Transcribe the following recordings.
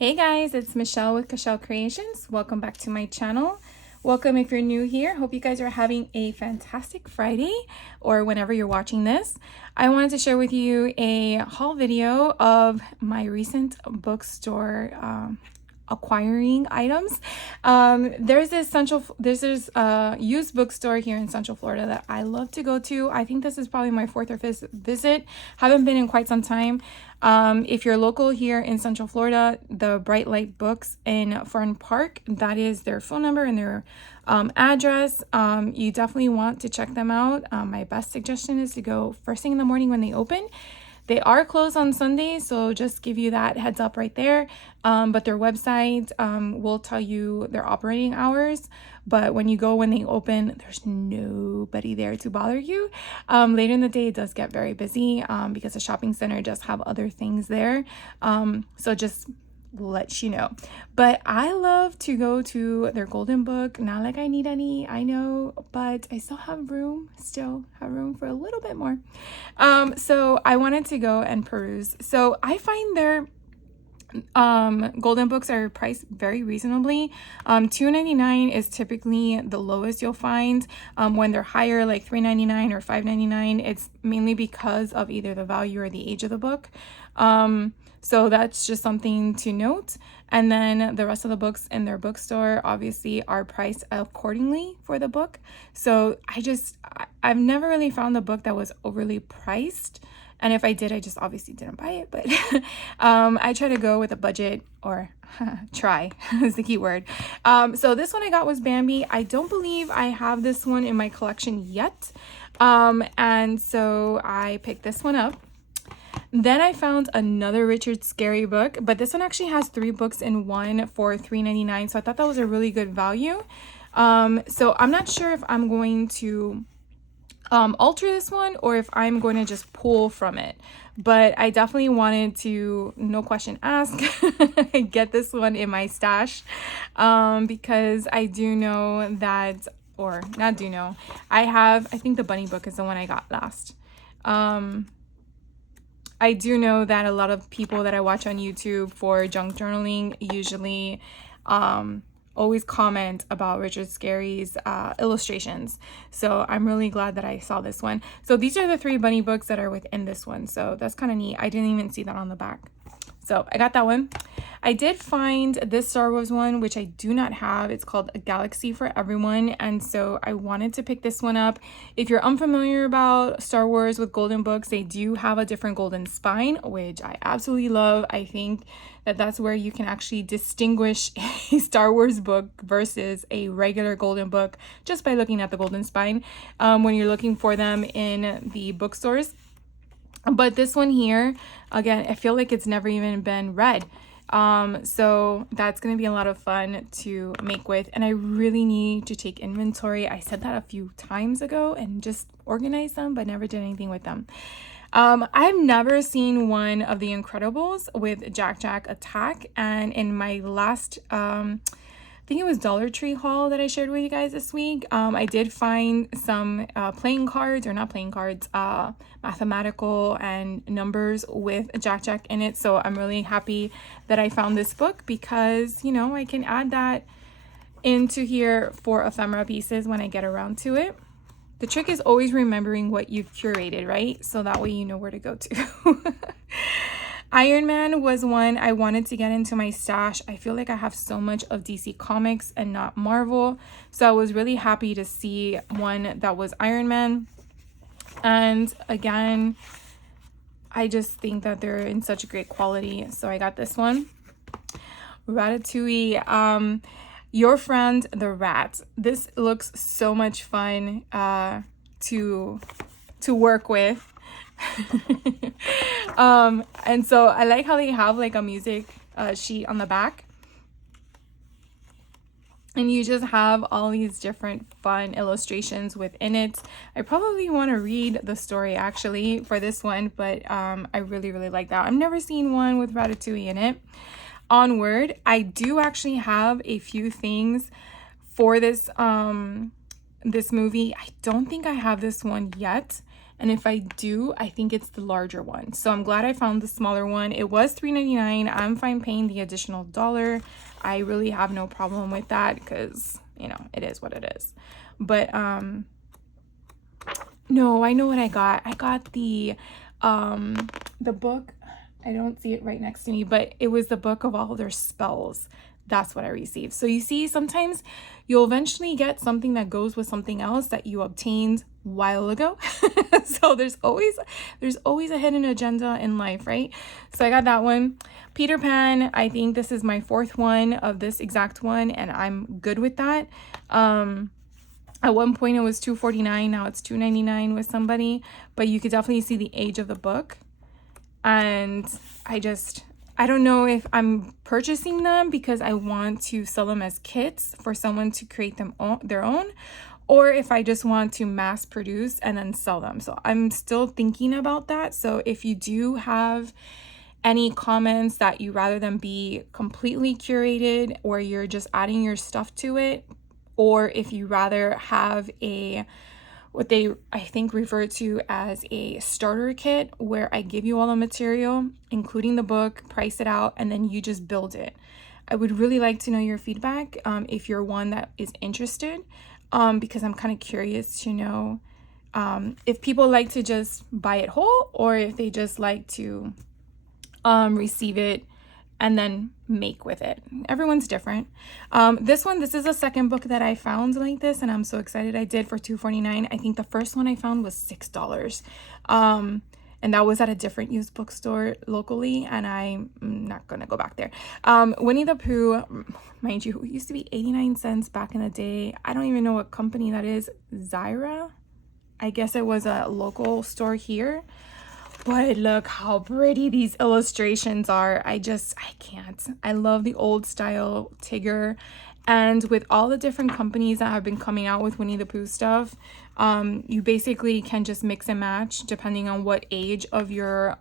Hey guys, it's Michelle with Cashel Creations. Welcome back to my channel. Welcome if you're new here. Hope you guys are having a fantastic Friday or whenever you're watching this. I wanted to share with you a haul video of my recent bookstore acquiring items. There's this used bookstore here in Central Florida that I love to go to. I think this is probably my fourth or fifth visit. Haven't been in quite some time. If you're local here in Central Florida, the Bright Light Books in Fern Park, that is their phone number and their address. You definitely want to check them out. My best suggestion is to go first thing in the morning when they open. They are closed on Sundays, so just give you that heads up right there. But their website will tell you their operating hours. But when they open, there's nobody there to bother you. Later in the day, it does get very busy because the shopping center does have other things there. So just let you know. But I love to go to their golden book. Not like I need any, I know, but I still have room for a little bit more. So I wanted to go and peruse. So I find their golden books are priced very reasonably. $2.99 is typically the lowest you'll find. When they're higher, like $3.99 or $5.99, it's mainly because of either the value or the age of the book. So that's just something to note. And then the rest of the books in their bookstore obviously are priced accordingly for the book. So I've never really found a book that was overly priced. And if I did, I just obviously didn't buy it. But I try to go with a budget, or try is the key word. So this one I got was Bambi. I don't believe I have this one in my collection yet. And so I picked this one up. Then I found another Richard Scarry book, but this one actually has 3 books in one for $3.99. So I thought that was a really good value. So I'm not sure if I'm going to alter this one or if I'm going to just pull from it, but I definitely wanted to, no question asked, get this one in my stash because I do know that, or not do know, I think the bunny book is the one I got last. I do know that a lot of people that I watch on YouTube for junk journaling usually always comment about Richard Scarry's illustrations. So I'm really glad that I saw this one. So these are the 3 bunny books that are within this one. So that's kind of neat. I didn't even see that on the back. So I got that one. I did find this Star Wars one, which I do not have. It's called A Galaxy for Everyone. And so I wanted to pick this one up. If you're unfamiliar about Star Wars with golden books, they do have a different golden spine, which I absolutely love. I think that that's where you can actually distinguish a Star Wars book versus a regular golden book just by looking at the golden spine when you're looking for them in the bookstores. But this one here, again, I feel like it's never even been read. So that's going to be a lot of fun to make with. And I really need to take inventory. I said that a few times ago and just organize them, but never did anything with them. I've never seen one of The Incredibles with Jack Attack. And in my last, I think it was Dollar Tree haul that I shared with you guys this week. I did find some playing cards, or not playing cards, mathematical and numbers with Jack in it. So I'm really happy that I found this book because, you know, I can add that into here for ephemera pieces when I get around to it. The trick is always remembering what you've curated, right? So that way you know where to go to. Iron Man was one I wanted to get into my stash. I feel like I have so much of DC Comics and not Marvel. So I was really happy to see one that was Iron Man. And again, I just think that they're in such great quality. So I got this one. Ratatouille. Your Friend the Rat. This looks so much fun to work with. And so I like how they have like a music sheet on the back, and you just have all these different fun illustrations within it. I probably want to read the story actually for this one, but I really like that. I've never seen one with Ratatouille in it. Onward, I do actually have a few things for this this movie. I don't think I have this one yet. And if I do, I think it's the larger one. So I'm glad I found the smaller one. It was $3.99. I'm fine paying the additional $1. I really have no problem with that because, you know, it is what it is. But no, I know what I got. I got the book. I don't see it right next to me, but it was the book of all their spells. That's what I received. So you see, sometimes you'll eventually get something that goes with something else that you obtained a while ago. So there's always a hidden agenda in life, right? So I got that one. Peter Pan, I think this is my 4th one of this exact one, and I'm good with that. At one point it was $2.49, now it's $2.99 with somebody, but you could definitely see the age of the book. And I don't know if I'm purchasing them because I want to sell them as kits for someone to create them their own, or if I just want to mass produce and then sell them. So I'm still thinking about that. So if you do have any comments that you rather them be completely curated or you're just adding your stuff to it, or if you rather have what they, I think, refer to as a starter kit, where I give you all the material, including the book, price it out, and then you just build it. I would really like to know your feedback if you're one that is interested, because I'm kind of curious to know if people like to just buy it whole or if they just like to receive it and then make with it. Everyone's different. This is a second book that I found like this, and I'm so excited I did, for $2.49. I think the first one I found was $6. And that was at a different used bookstore locally, and I'm not gonna go back there. Winnie the Pooh, mind you, used to be 89 cents back in the day. I don't even know what company that is. Zyra? I guess it was a local store here. But look how pretty these illustrations are. I can't. I love the old style Tigger. And with all the different companies that have been coming out with Winnie the Pooh stuff, you basically can just mix and match depending on what age of your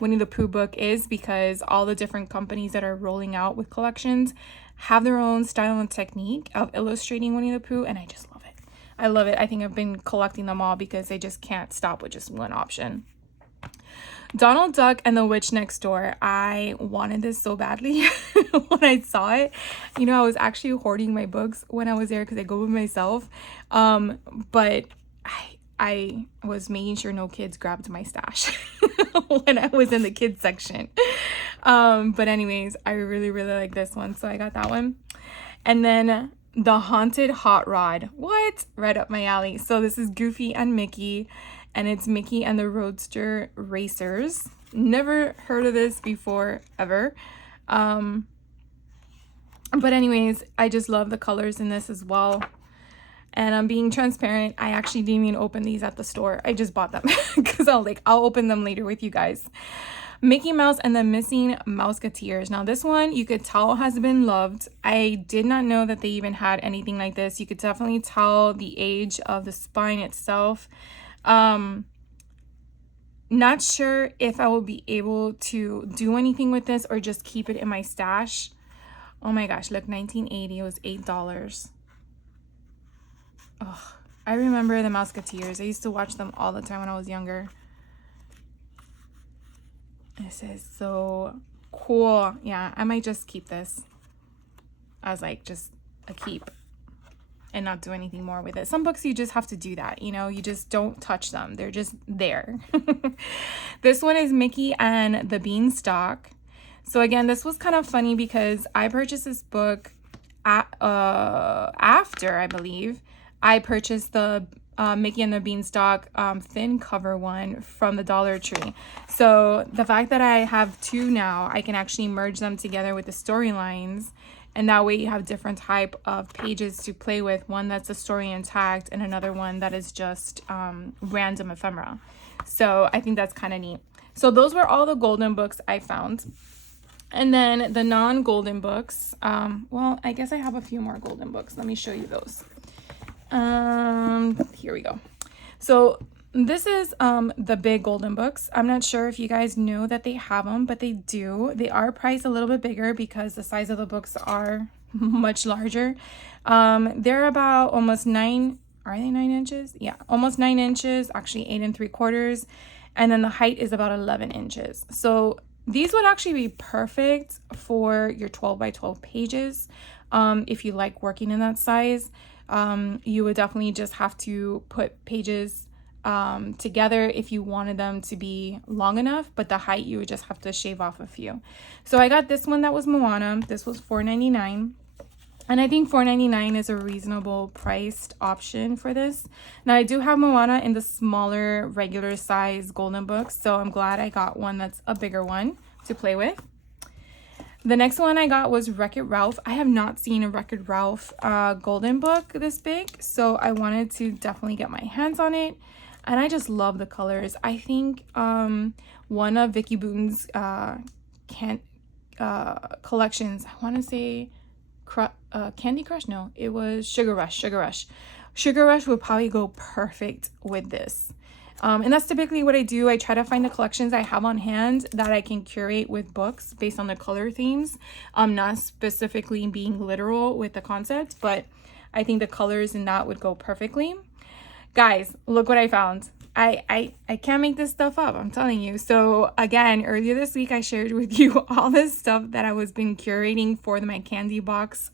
Winnie the Pooh book is, because all the different companies that are rolling out with collections have their own style and technique of illustrating Winnie the Pooh, and I just love it. I love it. I think I've been collecting them all because they just can't stop with just one option. Donald Duck and the Witch Next Door. I wanted this so badly when I saw it. You know, I was actually hoarding my books when I was there because I go with myself. But I was making sure no kids grabbed my stash when I was in the kids section. But anyways, I really, really like this one. So I got that one. And then The Haunted Hot Rod. What? Right up my alley. So this is Goofy and Mickey. And it's Mickey and the Roadster Racers. Never heard of this before, ever. But anyways, I just love the colors in this as well. And I'm being transparent. I actually didn't even open these at the store. I just bought them because I'll open them later with you guys. Mickey Mouse and the Missing Mouseketeers. Now this one, you could tell has been loved. I did not know that they even had anything like this. You could definitely tell the age of the spine itself. Not sure if I will be able to do anything with this or just keep it in my stash. Oh my gosh, look, 1980, it was $8. Oh, I remember the Mouseketeers. I used to watch them all the time when I was younger. This is so cool. Yeah, I might just keep this as just a keep and not do anything more with it. Some books you just have to do that, you know, you just don't touch them. They're just there. This one is Mickey and the Beanstalk. So again, this was kind of funny because I purchased this book after, I believe, I purchased the Mickey and the Beanstalk thin cover one from the Dollar Tree. So the fact that I have two now, I can actually merge them together with the storylines. And that way you have different type of pages to play with. One that's a story intact and another one that is just random ephemera. So I think that's kind of neat. So those were all the golden books I found. And then the non-golden books. Well, I guess I have a few more golden books. Let me show you those. Here we go. So this is the big golden books. I'm not sure if you guys know that they have them, but they do. They are priced a little bit bigger because the size of the books are much larger. They're about almost $9 Are they 9 inches? Yeah, almost 9 inches, actually 8 3/4. And then the height is about 11 inches. So these would actually be perfect for your 12 by 12 pages. If you like working in that size, you would definitely just have to put pages together if you wanted them to be long enough, but the height you would just have to shave off a few. So I got this one that was Moana. This was $4.99. And I think $4.99 is a reasonable priced option for this. Now I do have Moana in the smaller regular size golden books, so I'm glad I got one that's a bigger one to play with. The next one I got was Wreck-It Ralph. I have not seen a Wreck-It Ralph golden book this big, so I wanted to definitely get my hands on it. And I just love the colors. I think one of Vicky Boone's collections, I want to say Candy Crush? No, it was Sugar Rush. Sugar Rush would probably go perfect with this. And that's typically what I do. I try to find the collections I have on hand that I can curate with books based on the color themes. Not specifically being literal with the concept, but I think the colors in that would go perfectly. Guys, look what I found. I can't make this stuff up, I'm telling you. So again, earlier this week I shared with you all this stuff that I was been curating for my candy box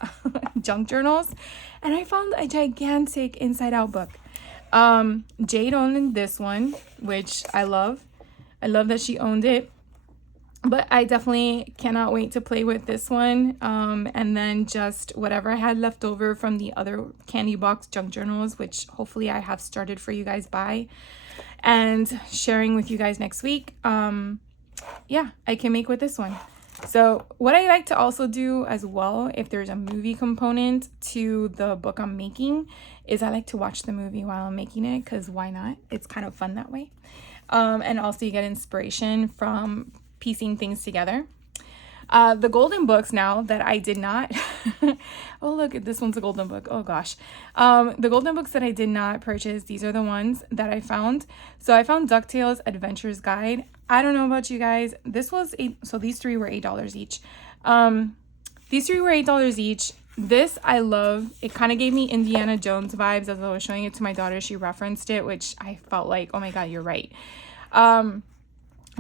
junk journals, and I found a gigantic Inside Out book. Jade owned this one, which I love that she owned it, but I definitely cannot wait to play with this one. And then just whatever I had left over from the other candy box junk journals, which hopefully I have started for you guys by and sharing with you guys next week. Yeah, I can make with this one. So what I like to also do as well, if there's a movie component to the book I'm making, is I like to watch the movie while I'm making it, because why not? It's kind of fun that way. And also you get inspiration from piecing things together. The golden books now that I did not oh look, this one's a golden book. Oh gosh. The golden books that I did not purchase, these are the ones that I found. So I found DuckTales Adventures Guide. I don't know about you guys. This was so these three were $8 each. These three were $8 each. This I love. It kind of gave me Indiana Jones vibes as I was showing it to my daughter. She referenced it, which I felt like, oh my god, you're right.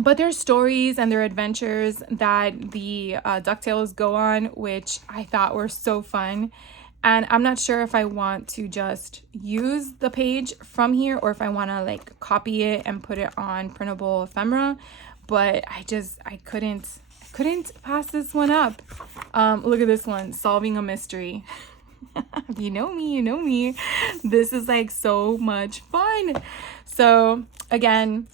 But their stories and their adventures that the DuckTales go on, which I thought were so fun. And I'm not sure if I want to just use the page from here or if I want to like copy it and put it on printable ephemera. But I couldn't pass this one up. Look at this one, Solving a Mystery. If you know me, you know me. This is like so much fun. So again,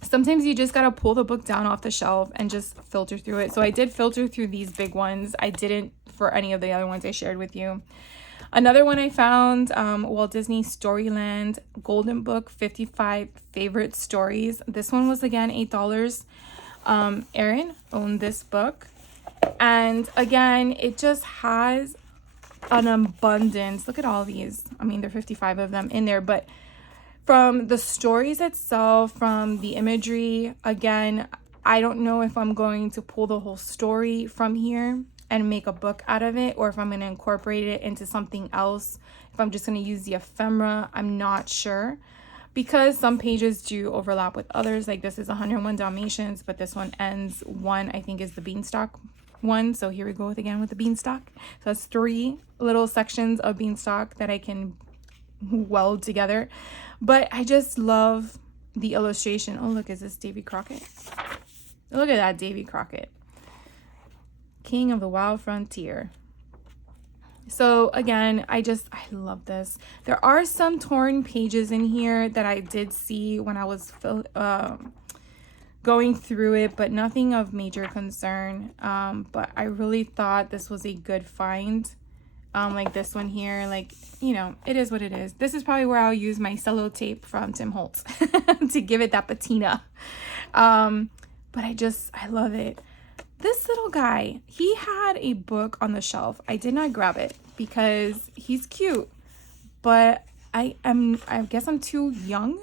sometimes you just gotta pull the book down off the shelf and just filter through it. So I did filter through these big ones. I didn't for any of the other ones I shared with you. Another one I found, Walt Disney Storyland Golden Book 55 Favorite Stories. This one was again $8. Erin owned this book. And again, it just has an abundance. Look at all these. I mean, there are 55 of them in there, but from the stories itself, from the imagery, again, I don't know if I'm going to pull the whole story from here and make a book out of it, or if I'm going to incorporate it into something else. If I'm just going to use the ephemera, I'm not sure. Because some pages do overlap with others. Like this is 101 Dalmatians, but this one ends one, I think is the Beanstalk one. So here we go again with the Beanstalk. So that's 3 little sections of Beanstalk that I can weld together. But I just love the illustration. Oh, look, is this Davy Crockett? Look at that Davy Crockett. King of the Wild Frontier. So again, I love this. There are some torn pages in here that I did see when I was going through it, but nothing of major concern. But I really thought this was a good find. Like this one here, like, you know, it is what it is. This is probably where I'll use my cello tape from Tim Holtz to give it that patina. But I love it. This little guy, he had a book on the shelf. I did not grab it because he's cute, but I guess I'm too young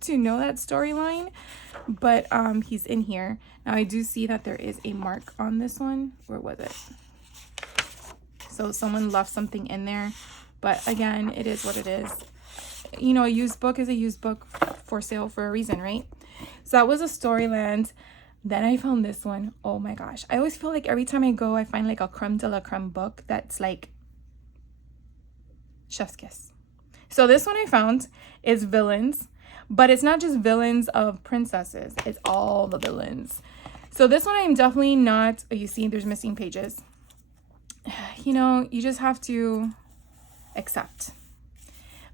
to know that storyline. But he's in here. Now I do see that there is a mark on this one. Where was it? So someone left something in there. But again, it is what it is. You know, a used book is a used book for sale for a reason, right? So that was a Storyland. Then I found this one. Oh my gosh. I always feel like every time I go, I find like a creme de la creme book that's like chef's kiss. So this one I found is villains, but it's not just villains of princesses. It's all the villains. So this one I'm definitely not, you see there's missing pages. You know, you just have to accept.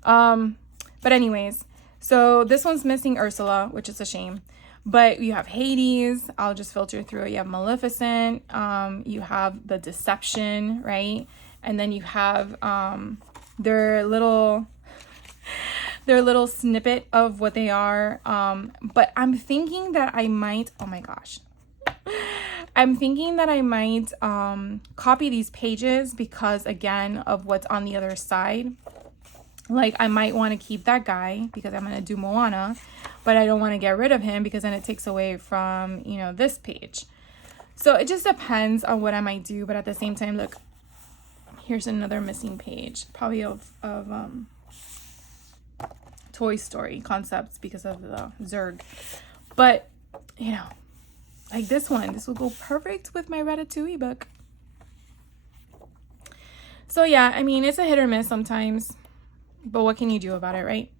But anyways, so this one's missing Ursula, which is a shame. But you have Hades. I'll just filter through it. You have Maleficent. You have the Deception, right? And then you have their little snippet of what they are. But I'm thinking that I might, oh my gosh. I'm thinking that I might copy these pages because, again, of what's on the other side. Like, I might want to keep that guy because I'm going to do Moana, but I don't want to get rid of him because then it takes away from, you know, this page. So it just depends on what I might do. But at the same time, look, here's another missing page, probably of Toy Story concepts because of the Zurg. But, you know, like this one, this will go perfect with my Ratatouille book. So yeah, I mean, it's a hit or miss sometimes. But what can you do about it, right?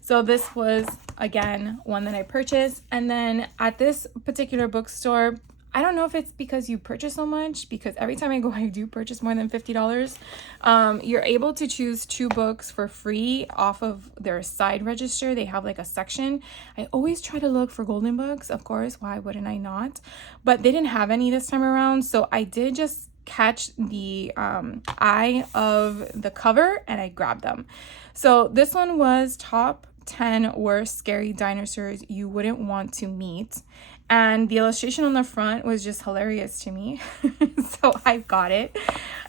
So this was, again, one that I purchased. And then at this particular bookstore, I don't know if it's because you purchase so much, because every time I go, I do purchase more than $50. You're able to choose 2 books for free off of their side register. They have like a section. I always try to look for golden books, of course. Why wouldn't I not? But they didn't have any this time around. So I did just catch the eye of the cover and I grabbed them. So this one was top 10 worst scary dinosaurs you wouldn't want to meet, and the illustration on the front was just hilarious to me. So I got it.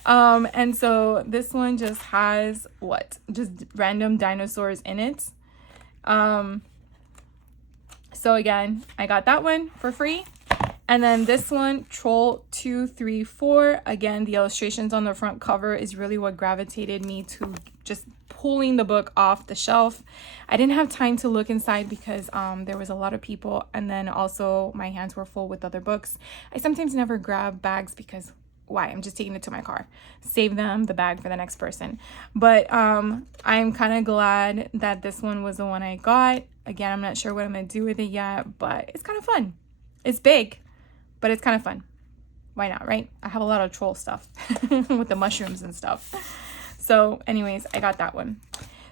And so this one just has just random dinosaurs in it. So again, I got that one for free. And then this one, Troll 234, again, the illustrations on the front cover is really what gravitated me to just pulling the book off the shelf. I didn't have time to look inside because there was a lot of people, and then also my hands were full with other books. I sometimes never grab bags because why? I'm just taking it to my car. Save them the bag for the next person. But I'm kind of glad that this one was the one I got. Again, I'm not sure what I'm going to do with it yet, but it's kind of fun. It's big, but it's kind of fun. Why not, right? I have a lot of troll stuff with the mushrooms and stuff. So anyways, I got that one.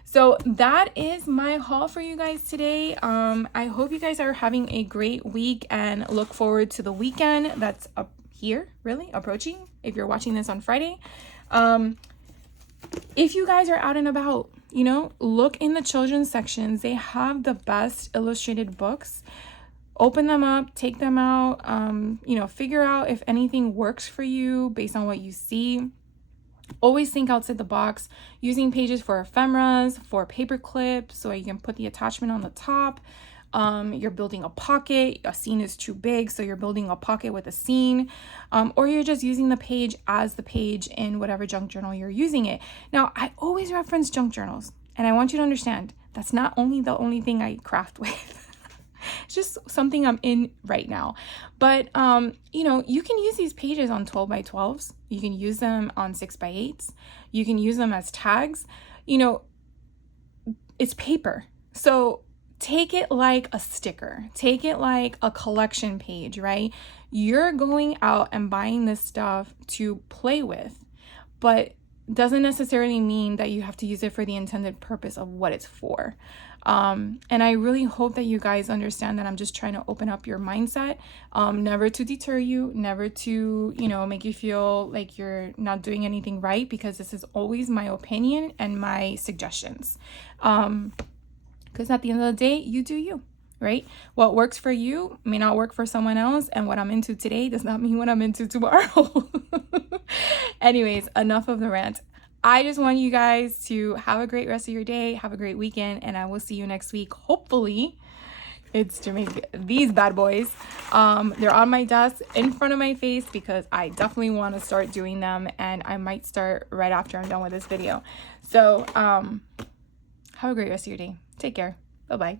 So that is my haul for you guys today. I hope you guys are having a great week and look forward to the weekend that's up here, really approaching, if you're watching this on Friday. If you guys are out and about, you know, look in the children's sections. They have the best illustrated books. Open them up, take them out, you know, figure out if anything works for you based on what you see. Always think outside the box, using pages for ephemeras, for paper clips, so you can put the attachment on the top. You're building a pocket, a scene is too big, so you're building a pocket with a scene, or you're just using the page as the page in whatever junk journal you're using it. Now, I always reference junk journals, and I want you to understand that's not only the only thing I craft with. It's just something I'm in right now. But, you know, you can use these pages on 12 by 12s. You can use them on 6 by 8s. You can use them as tags. You know, it's paper. So take it like a sticker. Take it like a collection page, right? You're going out and buying this stuff to play with, but doesn't necessarily mean that you have to use it for the intended purpose of what it's for. And I really hope that you guys understand that I'm just trying to open up your mindset, never to deter you, never to, you know, make you feel like you're not doing anything right, because this is always my opinion and my suggestions. Because at the end of the day, you do you, right? What works for you may not work for someone else, and what I'm into today does not mean what I'm into tomorrow. Anyways, enough of the rant. I just want you guys to have a great rest of your day, have a great weekend, and I will see you next week, hopefully it's to make these bad boys. They're on my desk in front of my face because I definitely want to start doing them, and I might start right after I'm done with this video. So have a great rest of your day. Take care. Bye-bye.